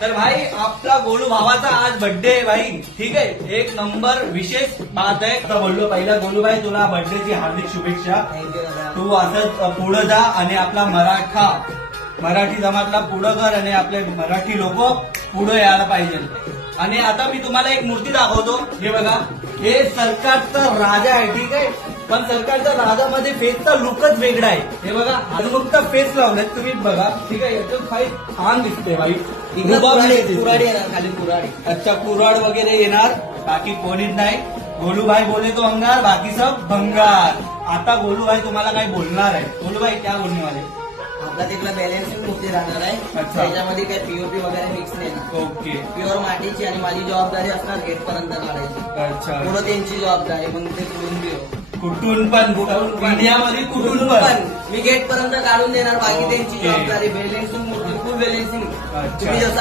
तर भाई आपला गोलू भावाचा आज बर्थडे आहे भाई. ठीक आहे, एक नंबर विशेष बात आहे. आता बोललो पहिला गोलू भाई तुला बर्थडेची हार्दिक शुभेच्छा. थँक्यू दादा. तू असंच पुढे जा आणि आपला मराठी जमातला पुढं कर आणि आपले मराठी लोक पुढे यायला पाहिजे. आणि आता मी तुम्हाला एक मूर्ती दाखवतो. हे बघा, हे सरकारचा राजा आहे. ठीक आहे, पण सरकारच्या राजामध्ये फेसचा लुकच वेगळा आहे. हे बघा, हनुमंत फेस लावलाय तुम्ही बघा. ठीक आहे, याच्यात काही छान दिसते भाई. इकडं रुबाब कुऱ्हाडी दिसते. कुऱ्हाडी येणार, खाली कुऱ्हाडी. अच्छा, कुऱ्हाड वगैरे येणार, बाकी कोणीच नाही. गोलू भाई बोले तो अंगार, बाकी सब भंगार. आता गोलू भाई तुम्हाला काही बोलणार आहे. गोलू भाई क्या बोलणे वाले? आपला तिकडला बॅलेन्सिंग मूर्ती राहणार आहे. अच्छा. त्याच्यामध्ये काही पीओपी वगैरे मिक्स नाही ना. ओके, प्युअर मातीची आणि माझी जबाबदारी असणार गेट पर्यंत काढायची. अच्छा. पुढं त्यांची जबाबदारी, मग ते कुठून घेऊ. कुठून पण इंडियामध्ये कुठून पण मी गेट पर्यंत काढून देणार, बाकी ओके. त्यांची जबाबदारी. बॅलेन्सिंग मूर्ती, फुल बॅलेन्सिंग. अच्छा. तुम्ही जसा